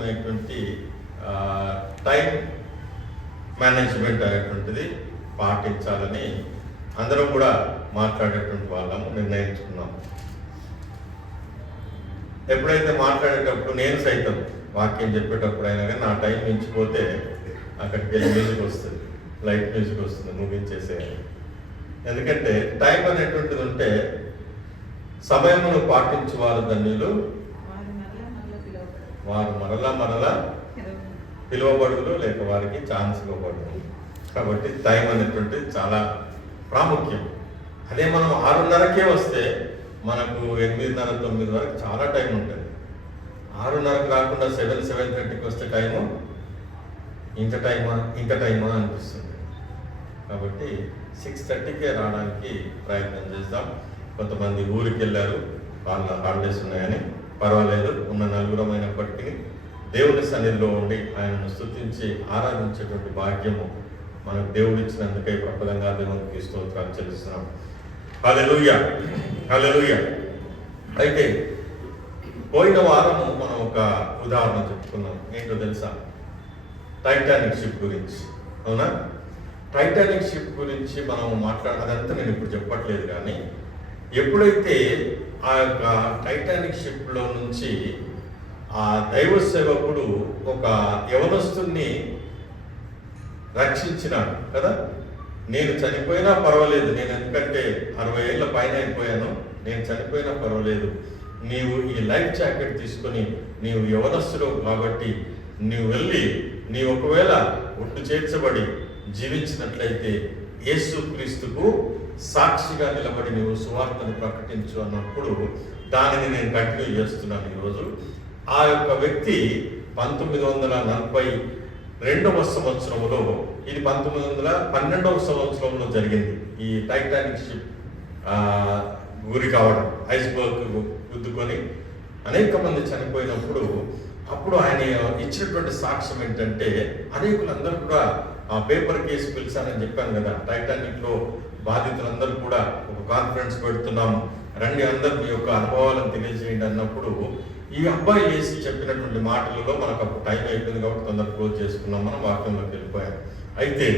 ప్రాముఖ్యమైనటువంటి time management అనేటువంటిది పాటించాలని అందరం కూడా మాట్లాడేటువంటి వాళ్ళము నిర్ణయించుకున్నాం. ఎప్పుడైతే మాట్లాడేటప్పుడు నేను సైతం వాక్యం చెప్పేటప్పుడు అయినా కానీ నా టైం మించిపోతే అక్కడికి వెళ్ళి మ్యూజిక్ వస్తుంది, లైట్ మ్యూజిక్ వస్తుంది, ముగించేసేయాలి. ఎందుకంటే టైం అనేటువంటిది ఉంటే సమయమును పాటించువారు ధన్యులు, వారు మరలా పిలువబడులు, లేక వారికి ఛాన్స్ ఇవ్వబడుతుంది. కాబట్టి టైం అనేటువంటిది చాలా ప్రాముఖ్యం. అదే మనం 6:30కే వస్తే మనకు 8:30, 9 వరకు చాలా టైం ఉంటుంది. 6:30కు రాకుండా 7:30కి వస్తే టైము ఇంత టైమా అనిపిస్తుంది. కాబట్టి 6:30కే రావడానికి ప్రయత్నం చేద్దాం. కొంతమంది ఊరికి వెళ్ళారు, వాళ్ళ హాలిడేస్ ఉన్నాయని పర్వాలేదు, ఉన్న నలుగురమైనప్పటికీ దేవుని సన్నిధిలో ఉండి ఆయనను స్తుతించి ఆరాధించేటువంటి భాగ్యము మనకు దేవుడు ఇచ్చినందుకే ప్రపదంగా దేవునికి స్తోత్రాలు చెల్లిస్తున్నాం. హల్లెలూయా, హల్లెలూయా. అయితే పోయిన వారము మనం ఒక ఉదాహరణ చెప్పుకున్నాం. ఏంటో తెలుసా? టైటానిక్ షిప్ గురించి. అవునా? టైటానిక్ షిప్ గురించి మనం అదంతా నేను ఇప్పుడు చెప్పట్లేదు. కానీ ఎప్పుడైతే ఆ యొక్క టైటానిక్ షిప్లో నుంచి ఆ దైవ సేవకుడు ఒక యవనస్తుని రక్షించినాడు కదా, నేను చనిపోయినా పర్వాలేదు, నేను ఎందుకంటే 60 ఏళ్ళ పైన అయిపోయాను, నేను చనిపోయినా పర్వాలేదు, నీవు ఈ లైఫ్ జాకెట్ తీసుకొని నీవు యవనస్తుడు కాబట్టి నీవు వెళ్ళి నీ ఒకవేళ ఒట్టు చేర్చబడి జీవించినట్లయితే యేసుక్రీస్తుకు సాక్షిగా నిలబడి నీవు సువార్తను ప్రకటించు అన్నప్పుడు దానిని నేను కంటిన్యూ చేస్తున్నాను ఈరోజు. ఆ యొక్క వ్యక్తి 1942వ సంవత్సరంలో, ఇది 1912వ సంవత్సరంలో జరిగింది. ఈ టైటానిక్ షిప్ గురి కావడం, ఐస్బర్గ్ గుద్దుకొని అనేక మంది చనిపోయినప్పుడు అప్పుడు ఆయన ఇచ్చినటువంటి సాక్ష్యం ఏంటంటే, అనేకులందరూ కూడా ఆ పేపర్ కేసు పిలిచానని చెప్పాను కదా, టైటానిక్లో బాధితులందరూ కూడా ఒక కాన్ఫరెన్స్ పెడుతున్నాము, రండి అందరూ మీ యొక్క అనుభవాలను తెలియజేయండి అన్నప్పుడు ఈ అబ్బాయి వేసి చెప్పినటువంటి మాటలలో మనకు అప్పుడు టైం అయిపోయింది కాబట్టి తొందరగా క్లోజ్ చేసుకున్నాం, మనం వాక్యంలోకి వెళ్ళిపోయాం. అయితే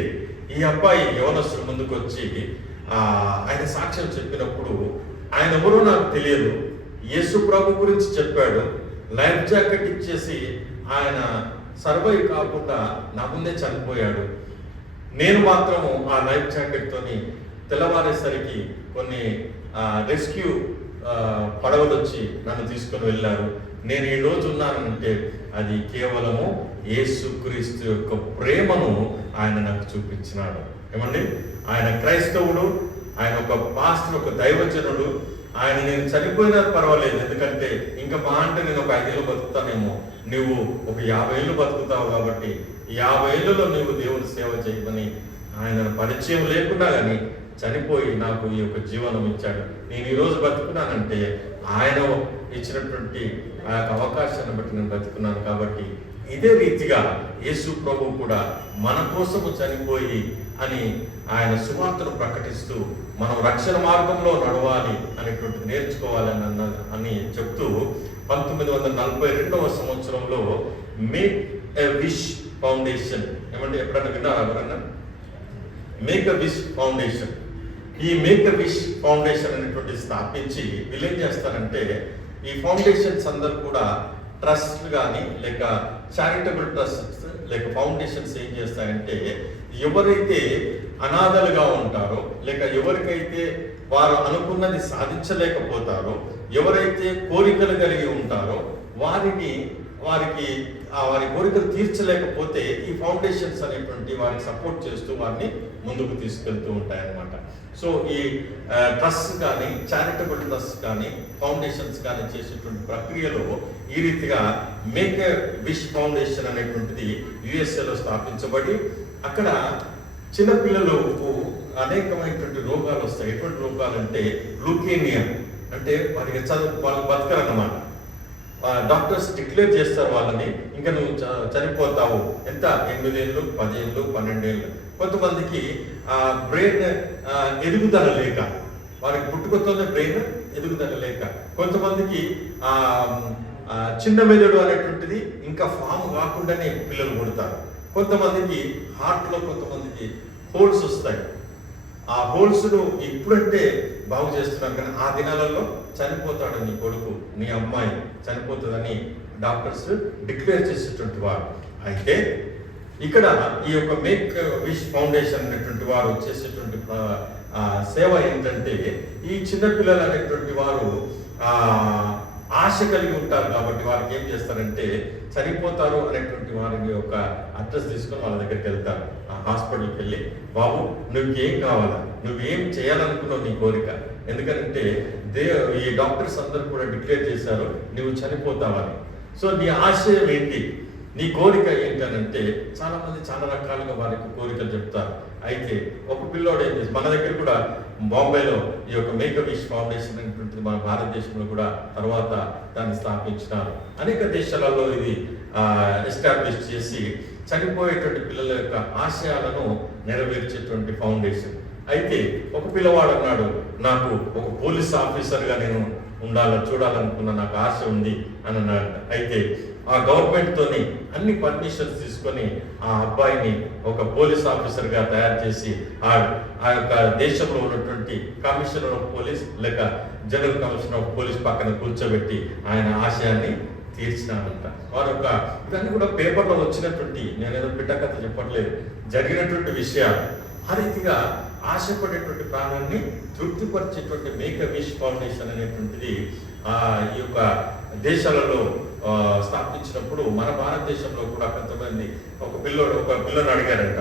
ఈ అబ్బాయి యవనస్తుడు ముందుకు వచ్చి ఆయన సాక్ష్యం చెప్పినప్పుడు, ఆయన ఎవరో నాకు తెలియదు, యేసు ప్రభు గురించి చెప్పాడు, లైఫ్ జాకెట్ ఇచ్చేసి ఆయన సర్వైవ్ కాకుండా నా ముందే చనిపోయాడు, నేను మాత్రము ఆ లైఫ్ జాకెట్తోని తెల్లవారేసరికి కొన్ని రెస్క్యూ పడవలు వచ్చి నన్ను తీసుకొని వెళ్ళారు, నేను ఈ రోజు ఉన్నానంటే అది కేవలము యేసుక్రీస్తు యొక్క ప్రేమను ఆయన నాకు చూపించినాడు. ఏమండి, ఆయన క్రైస్తవుడు, ఆయన ఒక పాస్టర్, ఒక దైవజనుడు. ఆయన నేను చనిపోయినా పర్వాలేదు, ఎందుకంటే ఇంకా మా అంటే నేను ఒక 5 ఏళ్ళు బతుకుతానేమో, నువ్వు ఒక 50 ఏళ్ళు బతుకుతావు కాబట్టి 50 ఏళ్ళలో నువ్వు దేవుని సేవ చేయమని ఆయన పరిచయం లేకుండా కానీ చనిపోయి నాకు ఈ యొక్క జీవనం ఇచ్చాడు. నేను ఈరోజు బతుకున్నానంటే ఆయన ఇచ్చినటువంటి ఆ యొక్క అవకాశాన్ని బట్టి నేను బతుకున్నాను. కాబట్టి ఇదే రీతిగా యేసు ప్రభు కూడా మన కోసము చనిపోయి అని ఆయన సువార్తను ప్రకటిస్తూ మనం రక్షణ మార్గంలో నడవాలి అనేటువంటిది నేర్చుకోవాలని అని చెప్తూ 1942వ సంవత్సరంలో మేక్ ఎ విష్ ఫౌండేషన్, ఏమంటే ఎప్పుడన్నా విన్నారా ఎవరన్నా? Make a wish foundation. ఈ మేక్ ఎ విష్ ఫౌండేషన్ అనేటువంటి స్థాపించి వీళ్ళు ఏం చేస్తారంటే, ఈ ఫౌండేషన్స్ అందరూ కూడా ట్రస్ట్ కానీ లేక చారిటబుల్ ట్రస్ట్స్ లేక ఫౌండేషన్స్ ఏం చేస్తాయంటే, ఎవరైతే అనాథలుగా ఉంటారో లేక ఎవరికైతే వారు అనుకున్నది సాధించలేకపోతారో, ఎవరైతే కోరికలు కలిగి ఉంటారో వారి కోరికలు తీర్చలేకపోతే ఈ ఫౌండేషన్స్ అనేటువంటి వారికి సపోర్ట్ చేస్తూ వారిని ముందుకు తీసుకెళ్తూ ఉంటాయన్నమాట. సో ఈ ట్రస్ట్ కానీ చారిటబుల్ ట్రస్ట్ కానీ ఫౌండేషన్స్ కానీ చేసేటువంటి ప్రక్రియలో ఈ రీతిగా మేక్ ఎ విష్ ఫౌండేషన్ అనేటువంటిది యుఎస్ఏలో స్థాపించబడి, అక్కడ చిన్నపిల్లలకు అనేకమైనటువంటి రోగాలు వస్తాయి. ఎటువంటి రోగాలు అంటే లుకేమియా, అంటే వారికి వాళ్ళు బతకరన్నమాట. డాక్టర్స్ డిక్లేర్ చేస్తారు వాళ్ళని, ఇంకా నువ్వు చనిపోతావు. ఎంత? 8 ఏళ్ళు, 10 ఏళ్ళు, 12 ఏళ్ళు. కొంతమందికి బ్రెయిన్ ఎదుగుదల లేక, వారికి పుట్టుకతోనే బ్రెయిన్ ఎదుగుదల లేక, కొంతమందికి చిన్న మెదడు అనేటువంటిది ఇంకా ఫామ్ కాకుండానే పిల్లలు పుడతారు. కొంతమందికి హార్ట్లో కొంతమందికి హోల్స్ వస్తాయి. ఆ హోల్స్ను ఇప్పుడంటే బాగు చేస్తున్నాం, కానీ ఆ దినాలలో చనిపోతాడు నీ కొడుకు, నీ అమ్మాయి చనిపోతుందని డాక్టర్స్ డిక్లేర్ చేసేటువంటి వారు. అయితే ఇక్కడ ఈ యొక్క మేక్ విష్ ఫౌండేషన్ అనేటువంటి వారు చేసేటువంటి సేవ ఏంటంటే, ఈ చిన్నపిల్లలు అనేటువంటి వారు ఆశ కలిగి ఉంటారు కాబట్టి వారికి ఏం చేస్తారంటే, చనిపోతారు అనేటువంటి వారి యొక్క అడ్రస్ తీసుకొని వాళ్ళ దగ్గరికి వెళ్తారు. ఆ హాస్పిటల్కి వెళ్ళి, బాబు నువ్వేం కావాలా, నువ్వేం చేయాలనుకున్నావు, నీ కోరిక, ఎందుకంటే ఈ డాక్టర్స్ అందరూ కూడా డిక్లేర్ చేశారు నువ్వు చనిపోతావని. సో నీ ఆశయం ఏంటి, నీ కోరిక ఏంటనంటే, చాలా మంది చాలా రకాలుగా వారికి కోరికలు చెప్తారు. అయితే ఒక పిల్లోడు ఏం చేసి, మన దగ్గర కూడా బాంబేలో ఈ యొక్క మేక్ విష్ ఫౌండేషన్ అనేటువంటిది మన భారతదేశంలో కూడా తర్వాత దాన్ని స్థాపించినారు. అనేక దేశాలలో ఇది ఎస్టాబ్లిష్ చేసి చనిపోయేటువంటి పిల్లల యొక్క ఆశయాలను నెరవేర్చేటువంటి ఫౌండేషన్. అయితే ఒక పిల్లవాడు అన్నాడు, నాకు ఒక పోలీస్ ఆఫీసర్గా నేను చూడాలనుకున్న నాకు ఆశ ఉంది అని అన్నాడు. అయితే ఆ గవర్నమెంట్తోని అన్ని పర్మిషన్స్ తీసుకొని ఆ అబ్బాయిని ఒక పోలీస్ ఆఫీసర్గా తయారు చేసి ఆ యొక్క దేశంలో ఉన్నటువంటి కమిషనర్ ఆఫ్ పోలీస్ లేక జనరల్ కమిషనర్ ఆఫ్ పోలీస్ పక్కన కూర్చోబెట్టి ఆయన ఆశయాన్ని తీర్చినానంట. వారు యొక్క ఇవన్నీ కూడా పేపర్లో వచ్చినటువంటి, నేనేదో పిట్టకథ చెప్పట్లేదు, జరిగినటువంటి విషయాలు. ఆ రీతిగా ఆశపడేటువంటి ప్రాణాన్ని తృప్తిపరిచేటువంటి మేక్ విష్ ఫౌండేషన్ అనేటువంటిది ఈ యొక్క దేశాలలో స్థాపించినప్పుడు మన భారతదేశంలో కూడా కొంతమంది ఒక పిల్లని అడిగారంట.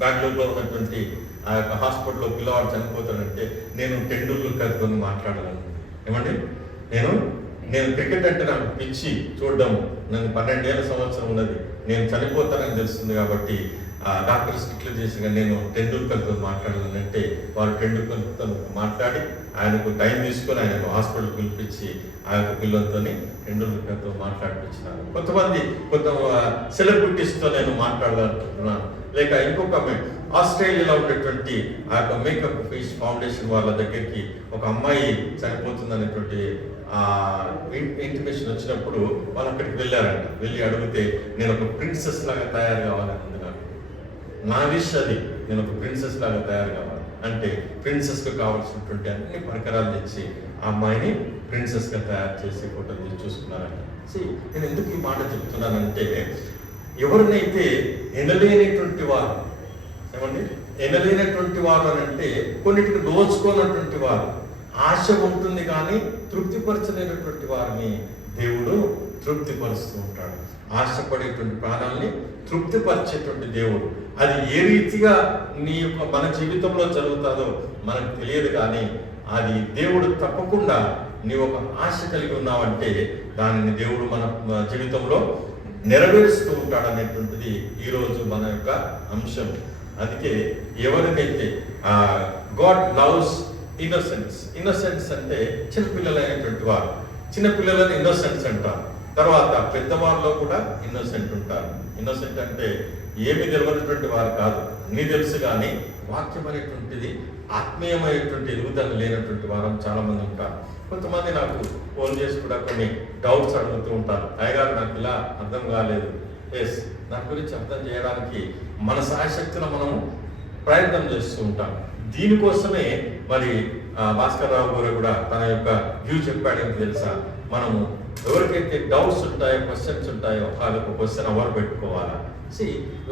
బెంగళూరులో ఉన్నటువంటి ఆ యొక్క హాస్పిటల్లో పిల్లవాడు చనిపోతాడంటే, నేను టెండూల్కర్తో మాట్లాడాలను, ఏమండి నేను క్రికెట్ అంటే నాకు పిచ్చి చూడడం, నేను 12 ఏళ్ళ సంవత్సరం ఉన్నది, నేను చనిపోతానని తెలుస్తుంది కాబట్టి డాక్టర్స్ డిక్లేర్ చేసి నేను టెండూల్కర్తో మాట్లాడాలంటే, వారు టెండూల్కర్తో మాట్లాడి ఆయనకు టైం తీసుకొని ఆయనకు హాస్పిటల్ పిలిపించి ఆ యొక్క పిల్లలతో టెండూల్కర్తో మాట్లాడిపించినాను. కొంత సెలబ్రిటీస్తో నేను మాట్లాడాలనుకుంటున్నాను. లేక ఇంకొక ఆస్ట్రేలియాలో ఉండేటువంటి ఆ యొక్క మేకప్ విష్ ఫౌండేషన్ వాళ్ళ దగ్గరికి ఒక అమ్మాయి చనిపోతుందనేటువంటి ఇంటిమేషన్ వచ్చినప్పుడు వాళ్ళు అక్కడికి వెళ్ళారంట. వెళ్ళి అడిగితే, నేను ఒక ప్రిన్సెస్ లాగా తయారు కావాలని నా విష్ అది, నేను ఒక ప్రిన్సెస్ లాగా తయారు కావాలి అంటే ప్రిన్సెస్గా కావాల్సినటువంటి అన్ని పరికరాలు తెచ్చి ఆ అమ్మాయిని ప్రిన్సెస్గా తయారు చేసి ఫోటోలు తీసి చూసుకున్నారంట. నేను ఎందుకు ఈ మాట చెప్తున్నానంటే, ఎవరినైతే ఎనలేనటువంటి వారు, ఎనలేనటువంటి వారు అని అంటే కొన్నిటికి దోచుకోనటువంటి వారు, ఆశ ఉంటుంది కానీ తృప్తిపరచలేనటువంటి వారిని దేవుడు తృప్తిపరుస్తూ ఉంటాడు. ఆశపడేటువంటి ప్రాణాలని తృప్తిపరిచేటువంటి దేవుడు. అది ఏ రీతిగా మన జీవితంలో జరుగుతుందో మనకు తెలియదు, కానీ అది దేవుడు తప్పకుండా నీవు ఒక ఆశ కలిగి ఉన్నావంటే దానిని దేవుడు మన జీవితంలో నెరవేరుస్తూ ఉంటాడు అనేటువంటిది ఈరోజు మన యొక్క అంశం. అందుకే ఎవరికైతే గాడ్ లవ్స్ ఇన్నోసెన్స్ అంటే చిన్నపిల్లలైనటువంటి వారు, చిన్నపిల్లలని ఇన్నోసెన్స్ అంటారు. తర్వాత పెద్దవారిలో కూడా ఇన్నోసెంట్ ఉంటారు. ఇన్నోసెంట్ అంటే ఏమి తెలియనటువంటి వారు కాదు, అన్నీ తెలుసు కానీ వాక్యం అనేటువంటిది ఆత్మీయమైనటువంటి ఎదుగుదల లేనటువంటి వారు చాలా మంది ఉంటారు. కొంతమంది నాకు ఫోన్ చేసి కూడా కొన్ని డౌట్స్ అడుగుతూ ఉంటారు, అయ్యగారు నాకు ఇలా అర్థం కాలేదు. దాని గురించి అర్థం చేయడానికి మన సాయశక్తిలో మనము ప్రయత్నం చేస్తూ ఉంటాం. దీనికోసమే మరి భాస్కర్ రావు గారు కూడా తన యొక్క వ్యూ చెప్పాడని తెలుసా, మనము ఎవరికైతే డౌట్స్ ఉంటాయో, క్వశ్చన్స్ ఉంటాయో వాళ్ళకు క్వశ్చన్ అవర్ పెట్టుకోవాలా.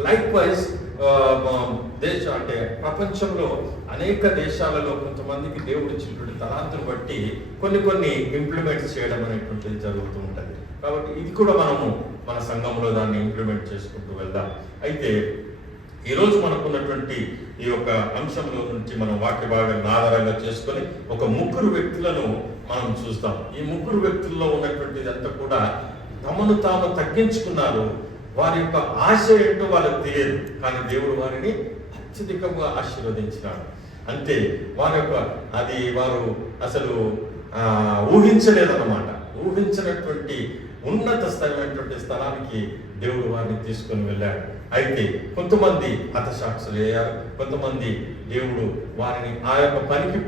లైక్ వైజ్ అంటే ప్రపంచంలో అనేక దేశాలలో కొంతమందికి దేవుడు ఇచ్చినటువంటి తలాంతులు బట్టి కొన్ని ఇంప్లిమెంట్స్ చేయడం అనేటువంటిది జరుగుతూ ఉంటుంది. కాబట్టి ఇది కూడా మనము మన సంఘంలో దాన్ని ఇంప్లిమెంట్ చేసుకుంటూ వెళ్దాం. అయితే ఈరోజు మనకున్నటువంటి ఈ యొక్క అంశంలో నుంచి మనం వాక్య భాగాన్ని ఆధారంగా చేసుకొని ఒక 3 వ్యక్తులను మనం చూస్తాం. ఈ 3 వ్యక్తుల్లో ఉన్నటువంటిది అంతా కూడా తమను తాము తగ్గించుకున్నారు. వారి యొక్క ఆశ ఏంటో వాళ్ళకి తెలియదు, కానీ దేవుడు వారిని అత్యధికంగా ఆశీర్వదించినాడు. అంటే వారు అసలు ఊహించలేదన్నమాట. ఊహించినటువంటి ఉన్నత స్థలమైనటువంటి స్థలానికి దేవుడు వారిని తీసుకొని వెళ్ళాడు. అయితే కొంతమంది హతసాక్షులు అయ్యారు, కొంతమంది దేవుడు వారిని ఆ యొక్క పనికి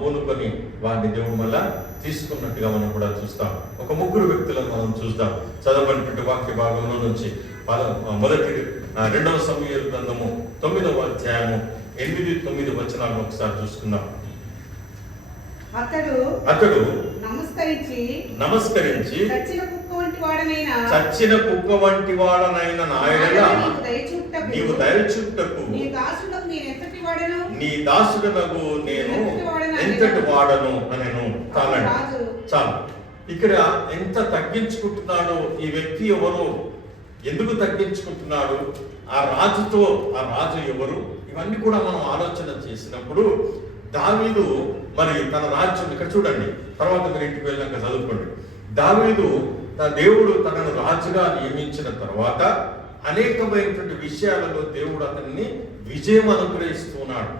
పూనుకొని వారిని దేవుడు మళ్ళా తీసుకున్నట్టుగా మనం కూడా చూస్తాం. ఒక ముగ్గురు వ్యక్తులను మనం చూద్దాం. చదవబడినటువంటి వాక్య భాగంలో నుంచి మొదటి 2వ సమూయేలు గ్రంథము 9వ అధ్యాయము 8-9 వచనాలను ఒకసారి చూసుకుందాం. అతడు నమస్కరించి చచ్చిన కుక్క వంటి వాడనైన నాయనలా నీవు దయచూపుటకు నీ దాసుడనగు నేను ఎంతటి వాడను అనెను. చాలు. ఇక్కడ ఎంత తగ్గించుకుంటున్నాడో ఈ వ్యక్తి ఎవరు, ఎందుకు తగ్గించుకుంటున్నాడు, ఆ రాజు ఎవరు, ఇవన్నీ కూడా మనం ఆలోచన చేసినప్పుడు దావీదు మరి తన రాజ్యం, ఇక్కడ చూడండి, తర్వాత మీరు ఇంటికి వెళ్ళాక చదువుకోండి. దావీదు దేవుడు తనను రాజుగా నియమించిన తర్వాత అనేకమైనటువంటి విషయాలలో దేవుడు అతన్ని విజయం అనుగ్రహిస్తున్నాడు.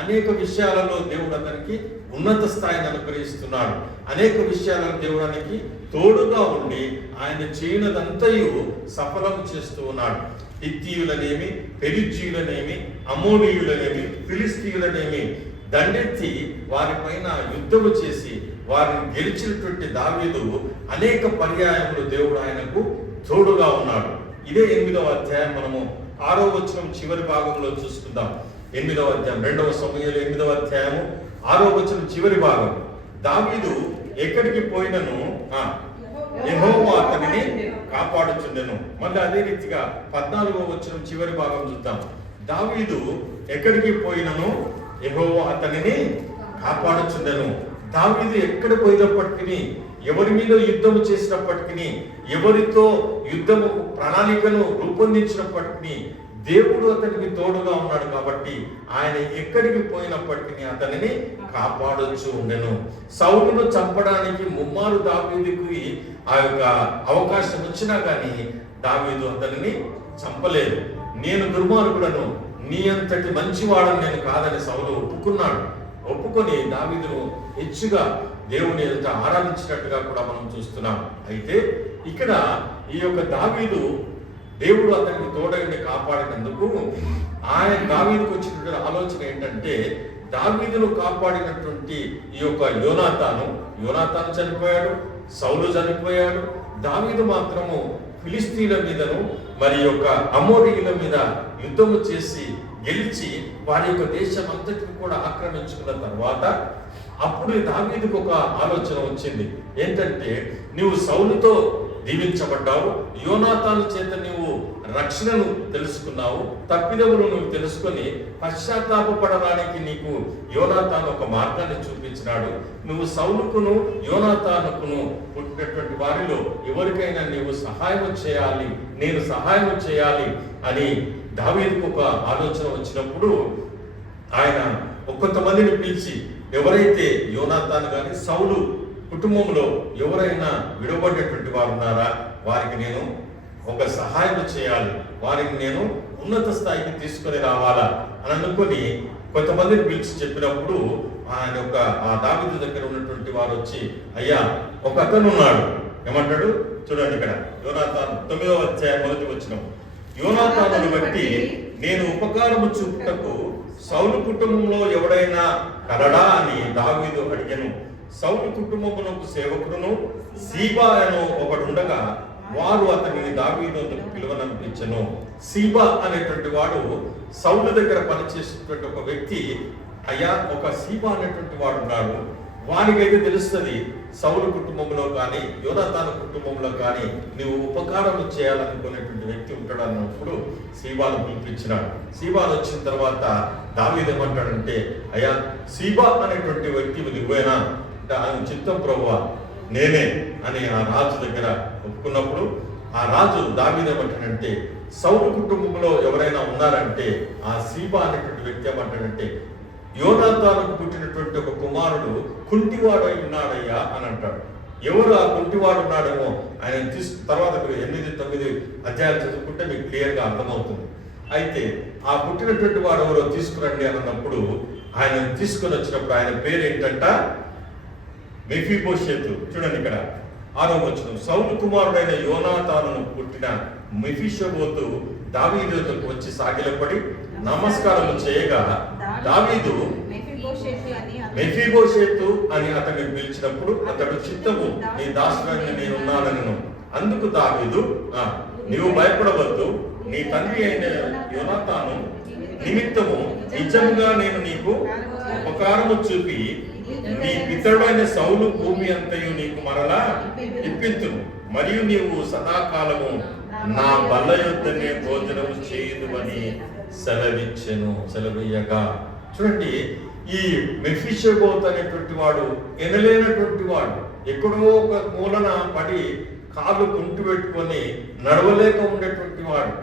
అనేక విషయాలలో దేవుడు అతనికి ఉన్నత స్థాయిని అనుగ్రహిస్తున్నాడు. అనేక విషయాలలో దేవుడానికి తోడుగా ఉండి ఆయన చేయనదంతయు సఫలం చేస్తూ ఉన్నాడు. హిత్తీయులనేమి, పెరిజ్జీయులనేమి, అమోనీయులనేమి, ఫిలిస్తీయులనేమి దండెత్తి వారిపైన యుద్ధము చేసి వారిని గెలిచినటువంటి దావీదు అనేక పర్యాయములు దేవుడు ఆయనకు తోడుగా ఉన్నాడు. ఇదే 8వ అధ్యాయం మనము 6వ వచనం చివరి భాగంలో చూసుకుందాం. 8వ అధ్యాయం 2వ సమూయేలు 8వ అధ్యాయము 6వ వచనం చివరి భాగం. దావీదు ఎక్కడికి పోయినను యెహోవా అతనిని కాపాడుచుండెను. మళ్ళీ అదే రీతిగా 14వ వచనం చివరి భాగం చూద్దాం. దావీదు ఎక్కడికి పోయినను యెహోవా అతనిని కాపాడుచుండెను. దావీదు ఎక్కడ పోయినప్పటికీ, ఎవరి మీద యుద్ధము చేసినప్పటికీ, ఎవరితో యుద్ధము ప్రణాళికను రూపొందించినప్పటికీ దేవుడు అతనికి తోడుగా ఉన్నాడు. కాబట్టి ఆయన ఎక్కడికి పోయినప్పటికీ అతనిని కాపాడొచ్చు ఉండెను. సౌలును చంపడానికి ముమ్మారు దావీదుకి ఆ యొక్క అవకాశం వచ్చినా కానీ దావీదు అతనిని చంపలేదు. నేను దుర్మార్గుడను, నీ అంతటి మంచివాడని నేను కాదని సౌలు ఒప్పుకొని దావీదును హెచ్చుగా దేవుని ఎదుట ఆరాధించినట్టుగా కూడా మనం చూస్తున్నాం. అయితే ఇక్కడ ఈ యొక్క దావీదు దేవుడు అతనికి తోడైండి కాపాడినందుకు దావీదుకు వచ్చినటువంటి ఆలోచన ఏంటంటే, దావీదును కాపాడినటువంటి ఈ యొక్క యోనాతాను చనిపోయాడు, సౌలు చనిపోయాడు. దావీదు మాత్రము ఫిలిస్తీన్ల మీదను మరి యొక్క అమోరీయుల మీద యుద్ధము చేసి గెలిచి వారి యొక్క దేశం అంతటిని కూడా ఆక్రమించుకున్న తర్వాత అప్పుడు దావీదుకు ఒక ఆలోచన వచ్చింది. ఏంటంటే, నీవు సౌలుతో దీవించబడ్డావు, యోనాతాను చేత నీవు రక్షణను తెలుసుకున్నావు, తప్పిదమును నువ్వు తెలుసుకొని పశ్చాత్తాపపడడానికి నీకు యోనాతాను ఒక మార్గాన్ని చూపించినాడు. నువ్వు సౌలుకును యోనాతానుకును పుట్టినటువంటి వారిలో ఎవరికైనా నీవు సహాయం చేయాలి, నేను సహాయం చేయాలి అని దావీదుకు ఒక ఆలోచన వచ్చినప్పుడు ఆయన కొంతమందిని పిలిచి, ఎవరైతే యోనాతాను కానీ సౌలు కుటుంబంలో ఎవరైనా విడవబడినటువంటి వారు ఉన్నారా, వారికి నేను ఒక సహాయం చేయాలి, వారిని నేను ఉన్నత స్థాయికి తీసుకొని రావాలా అని అనుకొని కొంతమందిని పిలిచి చెప్పినప్పుడు ఆయన యొక్క ఆ దావీదు దగ్గర ఉన్నటువంటి వారు వచ్చి, అయ్యా ఒక అతను ఉన్నాడు, ఏమంటాడు చూడండి ఇక్కడ యోనాతాను 9వ అధ్యాయం 1వ వచనం. యోనాతానును బట్టి నేను ఉపకారము చూపుటకు సౌలు కుటుంబంలో ఎవడైనా కలడా అని దావీదు అడిగెను. సౌలు కుటుంబమునకు సేవకుడును సీబా అను ఒకడుండగా వారు అతనిని దావీదు పిలువనంపించెను. సీబా అనేటువంటి వాడు సౌలు దగ్గర పనిచేసేటువంటి ఒక వ్యక్తి. అయ్యా ఒక సీబా అనేటువంటి వాడు ఉన్నాడు, వానికైతే తెలుస్తుంది సౌలు కుటుంబంలో కానీ యోనాతాను కుటుంబంలో కానీ నువ్వు ఉపకారం చేయాలనుకునేటువంటి వ్యక్తి ఉంటాడు అన్నప్పుడు సీబాను పిలిపించినాడు. సీబాను వచ్చిన తర్వాత దావీదు ఏమంటాడంటే, అయ్యా సీబా అనేటువంటి వ్యక్తి నువ్వేనా అంటే, ఆయన చిత్తం ప్రభువా నేనే అని ఆ రాజు దగ్గర ఒప్పుకున్నప్పుడు ఆ రాజు దావీదు ఏమంటాడంటే, సౌలు కుటుంబంలో ఎవరైనా ఉన్నారంటే ఆ సీబా అనేటువంటి వ్యక్తి ఏమంటాడంటే, యోనాతానుకు పుట్టినటువంటి ఒక కుమారుడు కుంటివాడై ఉన్నాడయ్యా అని అంటాడు. ఎవరు ఆ కుంటివాడు ఉన్నాడేమో ఆయన తర్వాత 8-9 అధ్యాయాలు చదువుకుంటే మీకు క్లియర్గా అర్థమవుతుంది. అయితే ఆ పుట్టినటువంటి వాడు ఎవరో తీసుకురండి అని అన్నప్పుడు ఆయన తీసుకుని వచ్చినప్పుడు ఆయన పేరు ఏంటంట, మెఫీబోషెతు. చూడండి ఇక్కడ 6వ వచనం. సౌలు కుమారుడైన యోనాతానును పుట్టిన మెఫీషోబోతు దావీదుకు వచ్చి సాగిలపడి నమస్కారం చేయగా దావీదు మెఫీబోషెతు అని అతన్ని పిలిచినప్పుడు అతడు చిత్తము నీ దాసుడని నేనున్నానను. అందుకు దావీదు నీవు భయపడవద్దు, నీ తండ్రి అయిన యోనాతాను నిమిత్తము నిజంగా నేను నీకు ఉపకారము చూపి నీ పితరుడైన సౌలు భూమి అంతయు నీకు మరలా ఇప్పింతును, మరియు నీవు సదాకాలము నా బల్ల యొద్దనే భోజనము చేయుదు అని సెలవియ్యగా. చూడండి, ఈ మెఫీషోబోతు అనేటువంటి వాడు ఎనలేనటువంటి వాడు, ఎక్కడో ఒక మూలన పడి కాళ్ళు కుంటు పెట్టుకొని నడవలేక ఉండేటువంటి వాడు.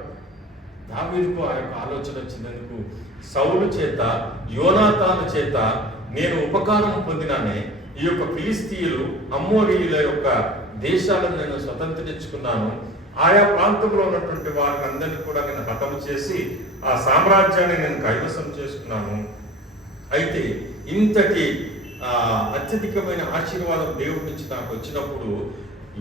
దావీదుకు ఆ యొక్క ఆలోచన వచ్చినందుకు సౌలు చేత యోనాతాను చేత నేను ఉపకారం పొందినానే, ఈ యొక్క ఫిలిస్తీయులు అమ్మోరీయుల యొక్క దేశాలను నేను స్వతంత్రించుకున్నాను, ఆయా ప్రాంతంలో ఉన్నటువంటి వారిని అందరినీ కూడా నేను హతము చేసి ఆ సామ్రాజ్యాన్ని నేను కైవసం చేసుకున్నాను. అయితే ఇంతటి అత్యధికమైన ఆశీర్వాదం దేవుడి నుంచి నాకు వచ్చినప్పుడు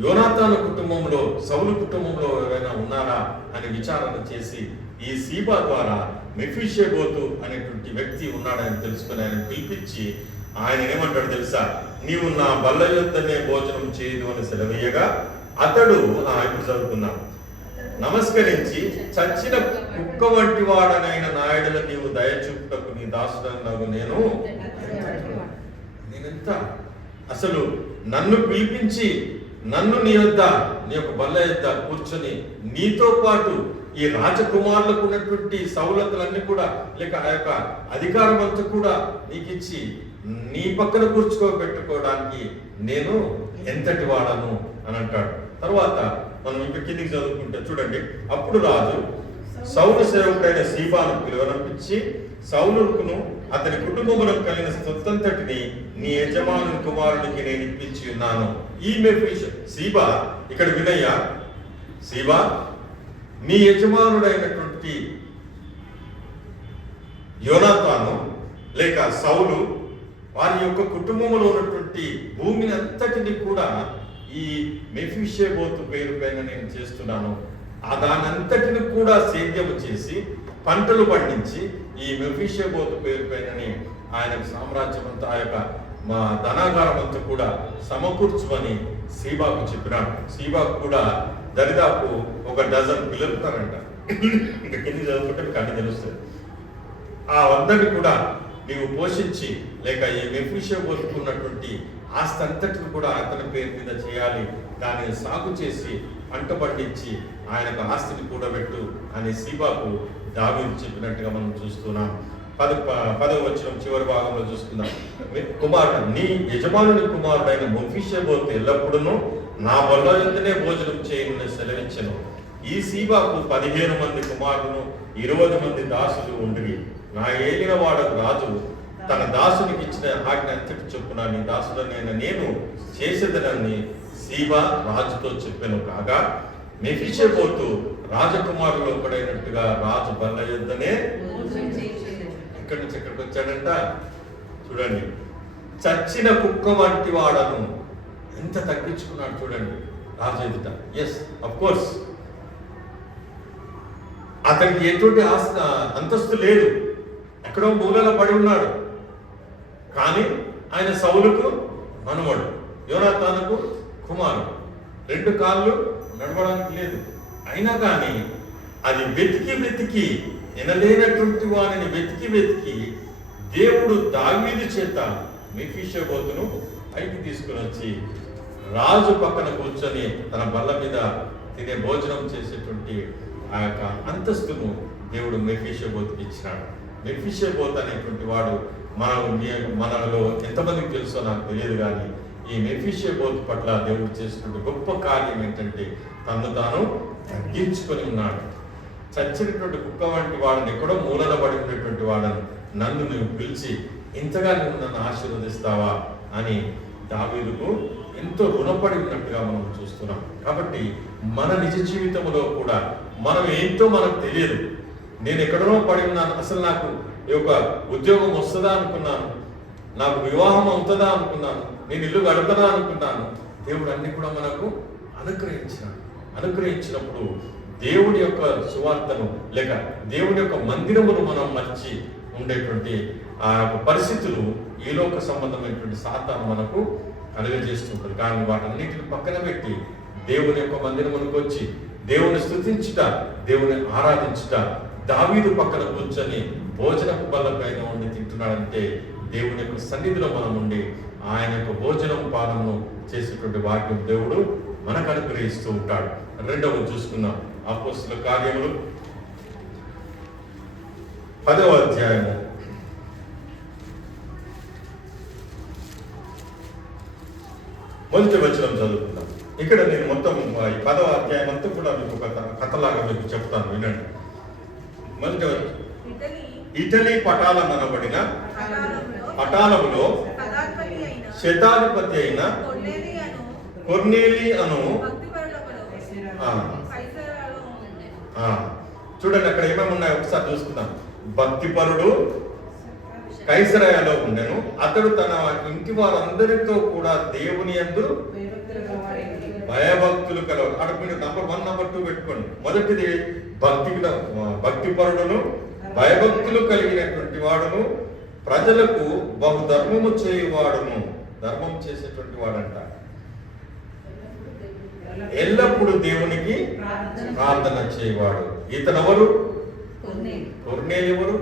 యోనాతాను కుటుంబంలో సౌలు కుటుంబంలో ఎవరైనా ఉన్నారా అని విచారణ చేసి ఈ సీబా ద్వారా మెఫీషోబోతు అనేటువంటి వ్యక్తి ఉన్నాడని తెలుసుకుని ఆయన పిలిపించి ఆయన ఏమంటాడు తెలుసా, నీవు నా బల్ల యొద్దనే భోజనం చేయదు అని సెలవీయగా అతడు ఇప్పుడు చదువుకున్నాను, నమస్కరించి చచ్చిన కుక్క వంటి వాడనైన నాయుడుల నీవు దయచూపుటకు నీ దాసుడన్నావు నేనెంత అసలు నన్ను పిలిపించి నన్ను నీ యొద్ద నీ యొక్క బల్ల యొద్ద కూర్చొని నీతో పాటు ఈ రాజకుమారులకు ఉన్నటువంటి సౌలతులన్నీ కూడా లేక ఆ యొక్క అధికారం అంతా కూడా నీకు ఇచ్చి నీ పక్కన కూర్చోబెట్టుకోవడానికి నేను ఎంతటి వాడను అని అంటాడు. తర్వాత మనం ఇంకా కిందికి చదువుకుంటే చూడండి, అప్పుడు రాజు సౌలు సేవకుడైన సీబాను పిలువనంపించి సౌలుకును అతని కుటుంబములకు కలిగిన సొంతంతటిని నీ యజమాను కుమారుడికి నేను ఇప్పించి ఉన్నాను. ఈ సీబా ఇక్కడ వినయ్య, సీబా నీ యజమానుడైనటువంటి యోనాతాను లేక సౌలు వారి యొక్క కుటుంబంలో ఉన్నటువంటి భూమిని అంతటిని కూడా ఈ మెఫీషోబోతు పేరు పైన నేను చేస్తున్నాను. దానంతటిని కూడా సేద్యము చేసి పంటలు పండించి ఈ మెఫీషోబోతు పేరు పైనని ఆయనకు సామ్రాజ్యం అంతా ఆ యొక్క మా ధనాగారం అంతా కూడా సమకూర్చుమని సీబాకు చెప్పినాడు. సీబాకు కూడా దరిదాపు 1 డజన్ పిలుపుతారంట. ఇంకా కింది చదువుకుంటే మీకు అన్ని తెలుస్తుంది. ఆ అందరిని కూడా నీవు పోషించి లేక ఈ మెఫీషోబోతుకున్నటువంటి ఆస్తి అంతటిని కూడా అతని పేరు మీద చేయాలి, దాన్ని సాగు చేసి పంట పండించి ఆయనకు ఆస్తిని కూడబెట్టు అని సీబాకు దావీదు చెప్పినట్టుగా మనం చూస్తున్నాం. 10వ వచనం చివరి భాగంలో చూసుకుందాం. కుమారుడు నీ యజమానుని కుమారుడైన మెఫీషోబోతు ఎల్లప్పుడూ నా బల్ల యొద్దనే భోజనం చేయమని సెలవించెను. ఈ సీబాకు 15 మంది కుమారులను 20 మంది దాసులు ఉండిరి. నా ఏలిన వాడకు రాజు తన దాసునికి ఇచ్చిన ఆజ్ఞ అంతటి చొప్పున నీ దాసుడనైన నేను చేసేదనని సీబా రాజుతో చెప్పాను. కాగా మెఫీషోబోతు రాజకుమారులో ఒకడైనట్టుగా రాజు బల్ల యొద్దనే ఇక్కడి నుంచి ఎక్కడికి వచ్చాడంట. చూడండి, చచ్చిన కుక్క వంటి వాడను ఎంత తగ్గించుకున్నాడు చూడండి రాజు ఎదుట. ఎస్, అఫ్ కోర్స్ అతనికి ఎటువంటి అంతస్తు లేదు, ఎక్కడో మూలలో పడి ఉన్నాడు. కానీ ఆయన సౌలుకు మనవడు, యోనాతానుకు కుమారుడు, 2 కాళ్ళు నడవడానికి లేదు. అయినా కానీ అది వెతికి ఎనలేనటువంటి వాడిని వెతికి దేవుడు దావీదు చేత మెఫీషోబోతును పైకి తీసుకుని వచ్చి రాజు పక్కన కూర్చొని తన బల్ల మీద తినే భోజనం చేసేటువంటి ఆ యొక్క అంతస్తును దేవుడు మెఫీషోబోతుకి ఇచ్చినాడు. మెఫీషోబోతు అనేటువంటి వాడు మనలో ఎంతమందికి తెలుసో నాకు తెలియదు, కానీ ఈ మెఫీషోబోతు పట్ల దేవుడు చేసినటువంటి గొప్ప కార్యం ఏంటంటే తను తాను తగ్గించుకొని ఉన్నాడు. చచ్చినటువంటి కుక్క వంటి వాడిని ఎక్కడో మూలన పడి ఉన్నటువంటి వాడను నన్ను నువ్వు పిలిచి ఇంతగా నువ్వు నన్ను ఆశీర్వదిస్తావా అని దావీదుకు ఎంతో రుణపడి ఉన్నట్టుగా మనం చూస్తున్నాం. కాబట్టి మన నిజ జీవితంలో కూడా మనం ఏంటో మనకు తెలియదు. నేను ఎక్కడనో పడి ఉన్నాను, అసలు నాకు ఈ యొక్క ఉద్యోగం వస్తుందా అనుకున్నాను, నాకు వివాహం అవుతుందా అనుకున్నాను, నేను ఇల్లు గడపదా అనుకున్నాను. దేవుడు అన్ని కూడా మనకు అనుగ్రహించినప్పుడు దేవుడి యొక్క సువార్తను లేక దేవుడి యొక్క మందిరమును మనం మర్చి ఉండేటువంటి ఆ యొక్క పరిస్థితులు ఈ లోక సంబంధమైనటువంటి సాతాను మనకు కలుగజేస్తుంటారు. కానీ వాటన్నిటిని పక్కన పెట్టి దేవుని యొక్క మందిరమునకు వచ్చి దేవుని స్తుతించుట, దేవుని ఆరాధించుట, దావీదు పక్కన కూర్చొని భోజనపు బల్ల పైన ఉండి తింటున్నాడంటే దేవుని యొక్క సన్నిధిలో మనం ఉండి ఆయన యొక్క భోజనం పానము చేసేటువంటి వాక్యం దేవుడు మనకు అనుగ్రహిస్తూ ఉంటాడు. రెండవది చూసుకుందాం, అపోస్తలుల కార్యములు 10వ అధ్యాయము 1వ వచనం చదువుకుందాం. ఇక్కడ నేను మొత్తం ఈ 10వ అధ్యాయం అంతా కూడా మీకు ఒక కథలాగా మీకు చెప్తాను, వినండి. మొదటి ఇటలీ పటాలం అనబడిన పటాలంలో శతాధిపతి అయిన కొర్నేలి అను చూడండి, అక్కడ ఏమేమి ఉన్నాయో ఒకసారి చూసుకుందాం. భక్తిపరుడు కైసరయలో ఉండెను. అతడు తన ఇంటి వారందరితో కూడా దేవుని యందు భయభక్తులు కలవు. అక్కడ మీరు నంబర్ 1, నంబర్ 2 పెట్టుకోండి. మొదటిది భక్తిపరుడును భయభక్తులు కలిగినటువంటి వాడును, ప్రజలకు బహుధర్మము చేయువాడును. ధర్మం చేసేటువంటి వాడంట. ఎల్లప్పుడూ దేవునికి ప్రార్థన చేయవాడు. ఇతనెవరు? కొర్నేలి ఎవరు?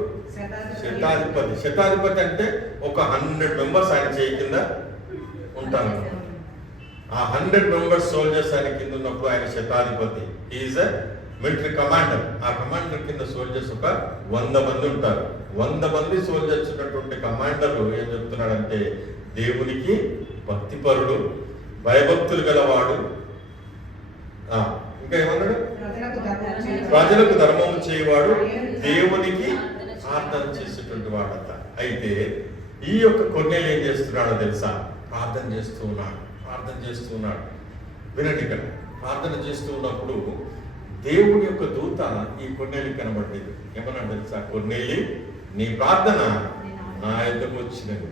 శతాధిపతి. శతాధిపతి అంటే ఒక 100 మెంబర్స్ ఆయన చేయి కింద ఉంటారు. ఆ 100 మెంబర్స్ సోల్జర్స్ ఆయన కింద ఉన్నప్పుడు ఆయన శతాధిపతి. Is a military commander. ఆ కమాండర్ కింద సోల్జర్స్ ఒక 100 మంది ఉంటారు. 100 మంది సోల్జర్స్ ఉన్నటువంటి కమాండర్ ఏం చెప్తున్నాడంటే దేవునికి భక్తిపరుడు, భయభక్తులు గలవాడు, ఇంకా ఏమన్నాడు? ప్రజలకు ధర్మం చేయవాడు, దేవునికి ప్రార్థన చేసేటువంటి వాడంట. అయితే ఈ యొక్క కొర్నేలి ఏం చేస్తున్నాడో తెలుసా? ప్రార్థన చేస్తూ ఉన్నాడు. వినండి, ఇక్కడ ప్రార్థన చేస్తూ ఉన్నప్పుడు దేవుని యొక్క దూత ఈ కొర్నేలి కనబడలేదు. ఏమన్నాడు తెలుసా? కొర్నేలి, నీ ప్రార్థన నా యొద్దకు వచ్చినది.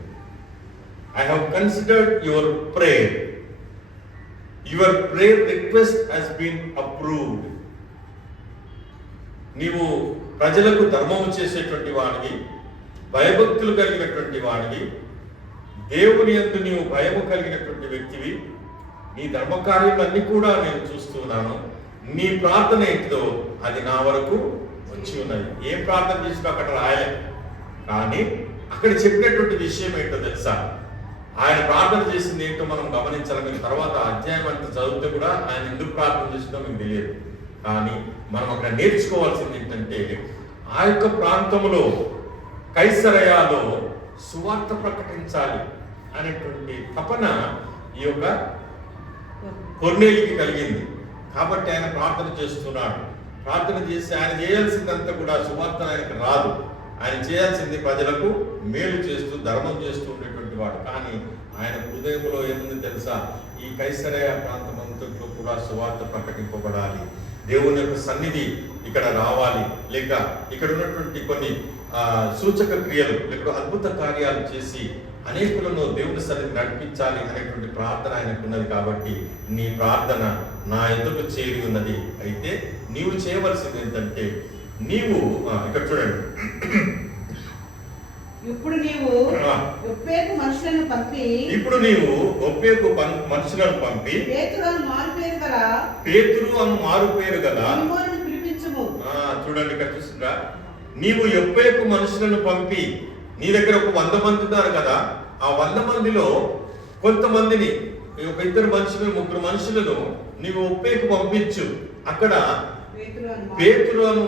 I have considered your prayer. Your prayer request has been approved. నీవు ప్రజలకు ధర్మము చేసేటువంటి వాడివి, భయభక్తులు కలిగినటువంటి వాడివి, దేవుని యందు నీవు భయము కలిగినటువంటి వ్యక్తివి. నీ ధర్మకార్యాలన్నీ కూడా నేను చూస్తున్నాను. నీ ప్రార్థన ఏంటిదో అది నా వరకు వచ్చి ఉన్నది. ఏం ప్రార్థన చేసినా అక్కడ రాయలే, కానీ అక్కడ చెప్పినటువంటి విషయం ఏంటో తెలుసా? ఆయన ప్రార్థన చేసింది ఏంటో మనం గమనించాలి. మీరు తర్వాత అధ్యాయం అంతా చదివితే కూడా ఆయన ఎందుకు ప్రార్థన చేసిందో మీకు తెలియదు. కానీ మనం అక్కడ నేర్చుకోవాల్సింది ఏంటంటే ఆ యొక్క ప్రాంతంలో కైసరయాలో సువార్త ప్రకటించాలి అనేటువంటి తపన ఈ యొక్క కొర్నేలికి కలిగింది. కాబట్టి ఆయన ప్రార్థన చేస్తున్నాడు. ప్రార్థన చేసి ఆయన చేయాల్సిందంతా కూడా సువార్త ఆయనకు రాదు. ఆయన చేయాల్సింది ప్రజలకు మేలు చేస్తూ ధర్మం చేస్తూ ఉండేటువంటి వాడు. కానీ ఆయన హృదయంలో ఏముంది తెలుసా? ఈ కైసరయ ప్రాంతం అంతట్లో కూడా సువార్త ప్రకటింపబడాలి, దేవుని యొక్క సన్నిధి ఇక్కడ రావాలి, లేక ఇక్కడ ఉన్నటువంటి కొన్ని సూచక క్రియలు లేక అద్భుత కార్యాలు చేసి అనేకులను దేవుని సన్నిధి నడిపించాలి అనేటువంటి ప్రార్థన ఆయనకు ఉన్నది. కాబట్టి నీ ప్రార్థన నా ఎదుగు చేరి ఉన్నది. అయితే నీవు చేయవలసింది ఏంటంటే నీవు ఇక్కడ చూడండి, ఇప్పుడు నీవు ఒప్పేకు మనుషులను పంపి పేతురు అను మారుపేరు గల పిలిపించుము. చూడండి, ఇక్కడ చూస్తుందా? నీవు యొప్పేకు మనుషులను పంపి, నీ దగ్గర ఒక 100 మంది ఉన్నారు కదా, ఆ 100 మందిలో కొంతమందిని, ఒక 2 మనుషులు 3 మనుషులను నీవు ఒప్పేకు పంపించు. అక్కడ పేతురు అను